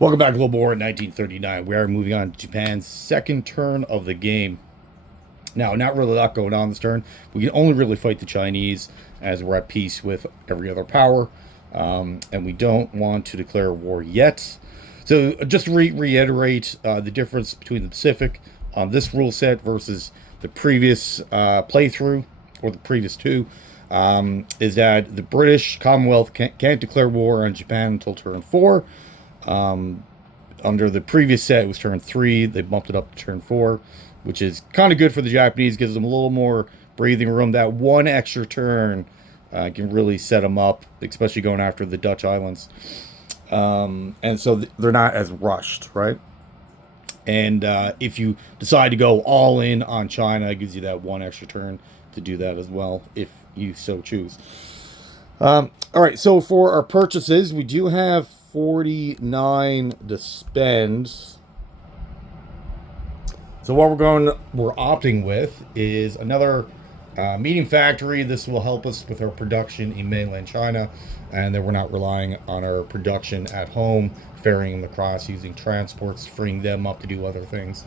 Welcome back to Global War in 1939. We are moving on to Japan's second turn of the game. Now, not really a lot going on this turn. We can only really fight the Chinese as we're at peace with every other power. And we don't want to declare war yet. So, just to reiterate the difference between the Pacific on this rule set versus the previous playthrough, or the previous two, is that the British Commonwealth can't declare war on Japan until turn 4. Um, Under the previous set, it was turn 3. They bumped it up to turn 4, which is kind of good for the Japanese, gives them a little more breathing room. That one extra turn can really set them up, especially going after the Dutch islands. And so they're not as rushed, right? And if you decide to go all in on China, it gives you that one extra turn to do that as well, if you so choose. All right, so for our purchases, we do have 49 to spend. So what we're opting with is another medium factory. This will help us with our production in mainland China, and then we're not relying on our production at home, ferrying them across using transports, freeing them up to do other things.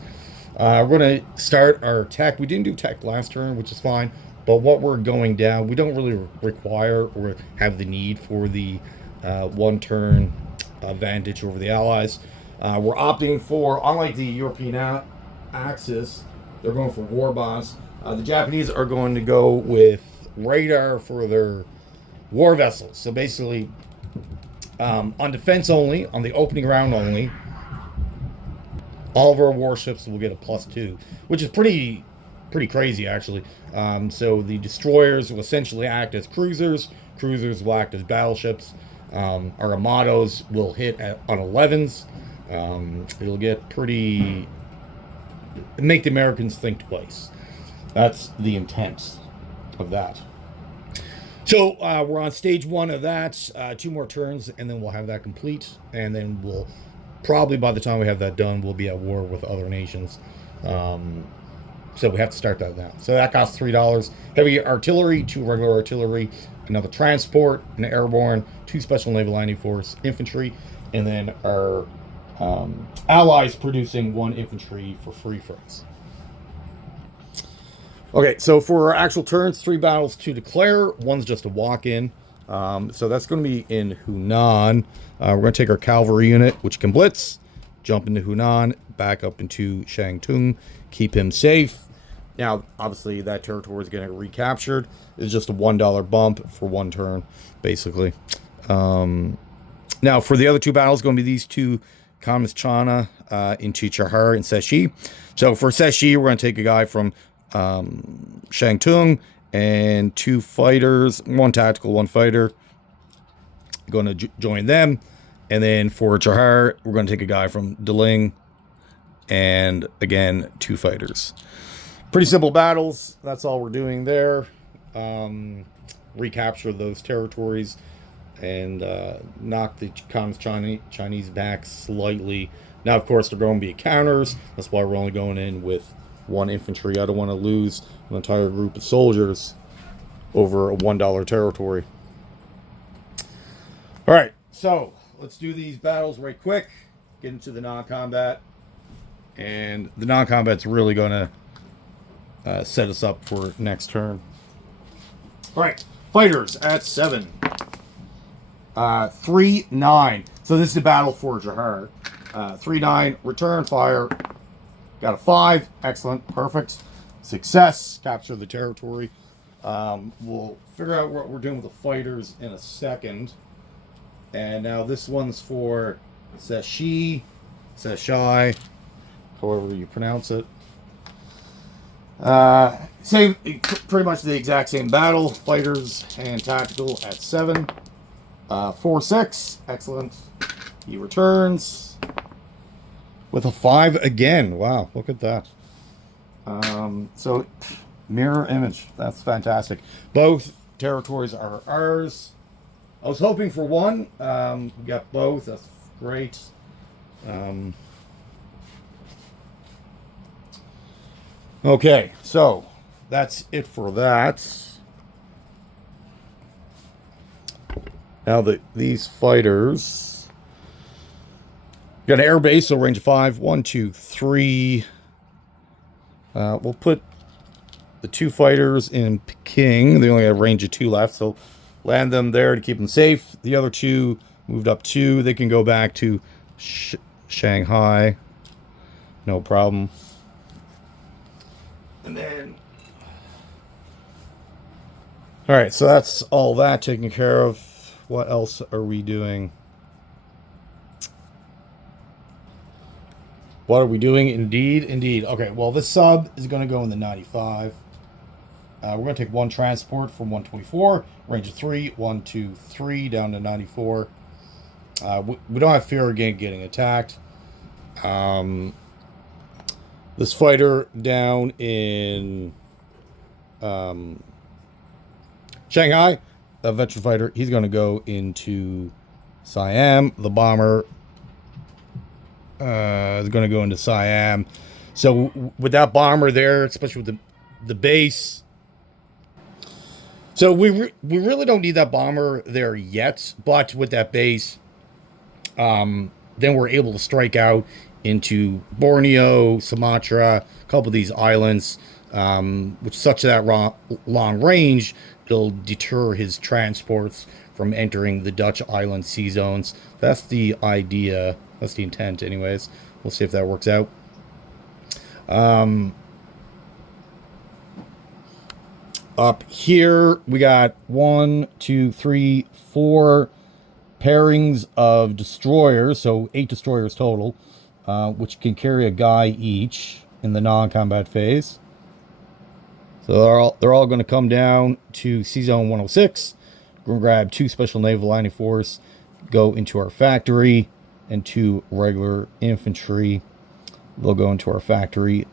We're going to start our tech. We didn't do tech last turn, which is fine. But what we're going down, we don't really require or have the need for the one turn advantage over the Allies. We're opting for, unlike the European Axis, they're going for war bonds. The Japanese are going to go with radar for their war vessels. So basically, on defense only, on the opening round only, all of our warships will get a +2, which is pretty crazy actually. So the destroyers will essentially act as cruisers. Cruisers will act as battleships. Our armados will hit on 11s. It'll get pretty make the Americans think twice. That's the intent of that. So we're on stage 1 of that. 2 more turns, and then we'll have that complete. And then we'll probably, by the time we have that done, we'll be at war with other nations. So we have to start that now. So that costs $3. Heavy artillery, 2 regular artillery, another transport, an airborne, 2 special naval landing force infantry, and then our allies producing 1 infantry for free for us. Okay, so for our actual turns, 3 battles to declare. 1's just a walk-in. So that's going to be in Hunan. We're going to take our cavalry unit, which can blitz, jump into Hunan, back up into Shantung, keep him safe. Now, obviously, that territory is getting recaptured. It's just a $1 bump for 1 turn, basically. Now, for the other 2 battles, going to be these 2 Communist China into Chahar and Seshi. So for Seshi, we're going to take a guy from Shantung and 2 fighters, 1 tactical, 1 fighter. Going to join them. And then for Chahar, we're going to take a guy from Deling and, again, 2 fighters. Pretty simple battles. That's all we're doing there. Recapture those territories and knock the Communist Chinese back slightly. Now, of course, they're going to be counters. That's why we're only going in with 1 infantry. I don't want to lose an entire group of soldiers over a $1 territory. All right, so let's do these battles right quick. Get into the non-combat. And the non-combat's really going to set us up for next turn. All right, fighters at 7. 3-9. So this is the battle for Chahar. 3-9, return fire. Got a 5. Excellent, perfect. Success, capture the territory. We'll figure out what we're doing with the fighters in a second. And now this one's for Seshi, Seshai, however you pronounce it. Same, pretty much the exact same battle. Fighters and tactical at 7. 4-6, excellent. He returns with a 5 again. Wow, look at that. So mirror image, that's fantastic. Both territories are ours. I was hoping for 1. We got both. That's great. Okay, so that's it for that. Now these fighters Got an air base, so range of 5. 1, 2, 3. We'll put the 2 fighters in Peking. They only have range of 2 left, so land them there to keep them safe. The other 2 moved up 2. They can go back to Shanghai. No problem. And then... Alright, so that's all that taken care of. What else are we doing? What are we doing? Indeed. Okay, well, this sub is going to go in the 95. We're going to take 1 transport from 124, range of 3, 1, 2, 3, down to 94. We don't have fear again getting attacked. This fighter down in Shanghai, a veteran fighter, he's going to go into Siam. The bomber is going to go into Siam. So with that bomber there, especially with the base, so we really don't need that bomber there yet. But with that base, then we're able to strike out into Borneo, Sumatra, a couple of these islands, with such that long range, it'll deter his transports from entering the Dutch island sea zones. That's the idea. That's the intent, anyways. We'll see if that works out. Up here, we got 1, 2, 3, 4 pairings of destroyers, so 8 destroyers total, which can carry a guy each in the non-combat phase. So they're all going to come down to Sea Zone 106. We're going to grab 2 Special Naval Landing Force, go into our factory, and 2 regular infantry. They'll go into our factory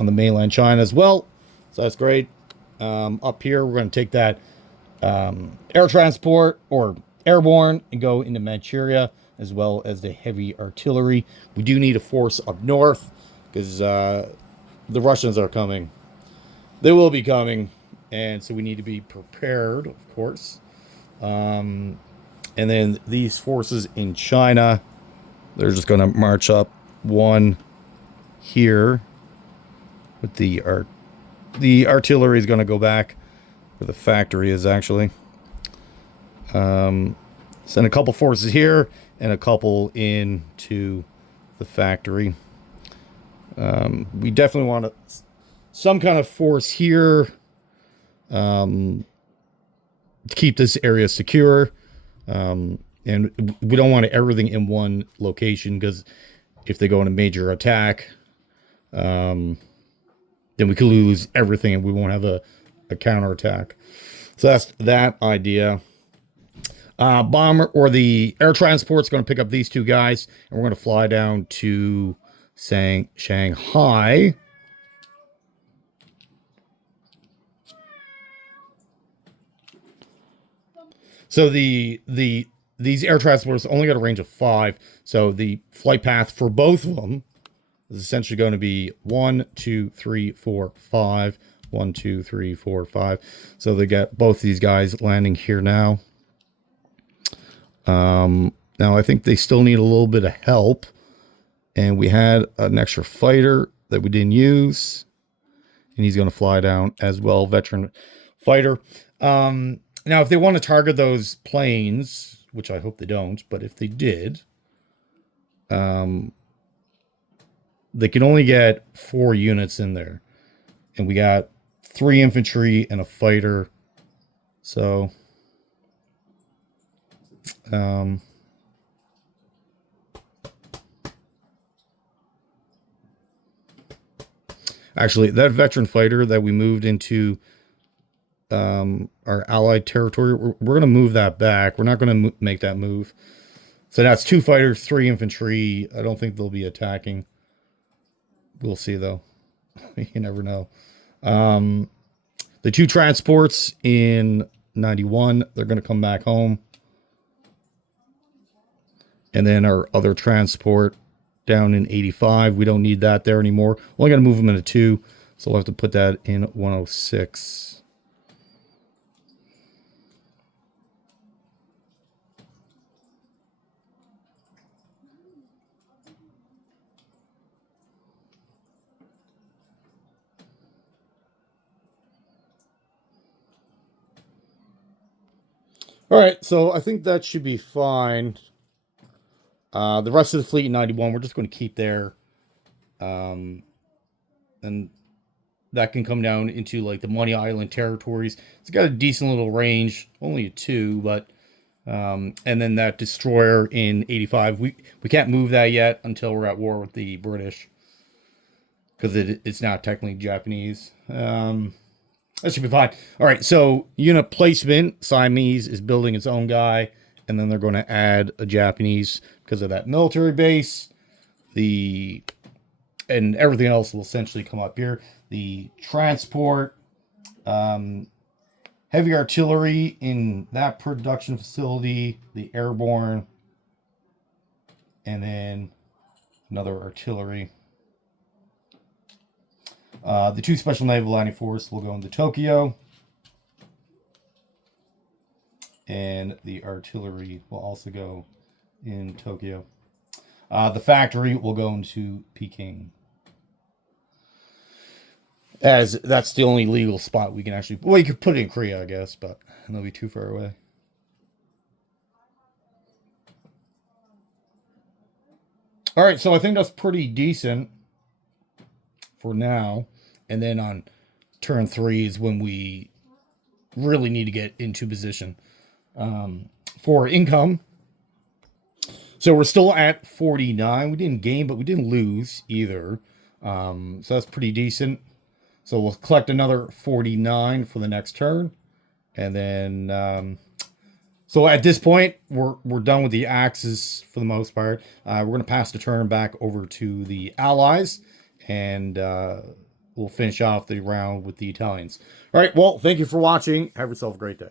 on the mainland China as well. So that's great. Up here, we're going to take that air transport or airborne and go into Manchuria, as well as the heavy artillery. We do need a force up north because the Russians are coming. They will be coming, and so we need to be prepared, of course. And then these forces in China, they're just going to march up 1 here with the artillery is going to go back where the factory is, actually. Send a couple forces here and a couple into the factory. We definitely want some kind of force here to keep this area secure. And we don't want everything in one location, because if they go on a major attack, then we could lose everything and we won't have a counterattack. So that's that idea. Bomber or the air transport's going to pick up these 2 guys, and we're going to fly down to Shanghai. So these air transports only got a range of 5, so the flight path for both of them is essentially going to be 1, 2, 3, 4, 5. 1, 2, 3, 4, 5. So they got both these guys landing here now. Now I think they still need a little bit of help, and we had an extra fighter that we didn't use, and he's going to fly down as well, veteran fighter. Now, if they want to target those planes, which I hope they don't, but if they did, they can only get 4 units in there. And we got 3 infantry and a fighter. So, actually, that veteran fighter that we moved into our allied territory, we're going to move that back. We're not going to make that move. So that's 2 fighters, 3 infantry. I don't think they'll be attacking. We'll see, though. You never know. The 2 transports in 91, they're going to come back home. And then our other transport down in 85, we don't need that there anymore. We're only going to move them into 2, so we'll have to put that in 106. All right, so I think that should be fine. The rest of the fleet in 91, we're just going to keep there. And that can come down into like the Money Island territories. It's got a decent little range, only a 2, but and then that destroyer in 85, we can't move that yet until we're at war with the British, because it's not technically Japanese. That should be fine. All right, so unit placement, Siamese is building its own guy, and then they're going to add a Japanese because of that military base. And everything else will essentially come up here. The transport, heavy artillery in that production facility, the airborne, and then another artillery. The 2 Special Naval Landing Force will go into Tokyo. And the artillery will also go in Tokyo. The factory will go into Peking, as that's the only legal spot we can actually... Well, you could put it in Korea, I guess, but it'll be too far away. All right, so I think that's pretty decent for now. And then on turn 3 is when we really need to get into position for income. So we're still at 49. We didn't gain, but we didn't lose either. So that's pretty decent. So we'll collect another 49 for the next turn. And then, so at this point, we're done with the Axis for the most part. We're going to pass the turn back over to the Allies. And we'll finish off the round with the Italians. All right, well, thank you for watching. Have yourself a great day.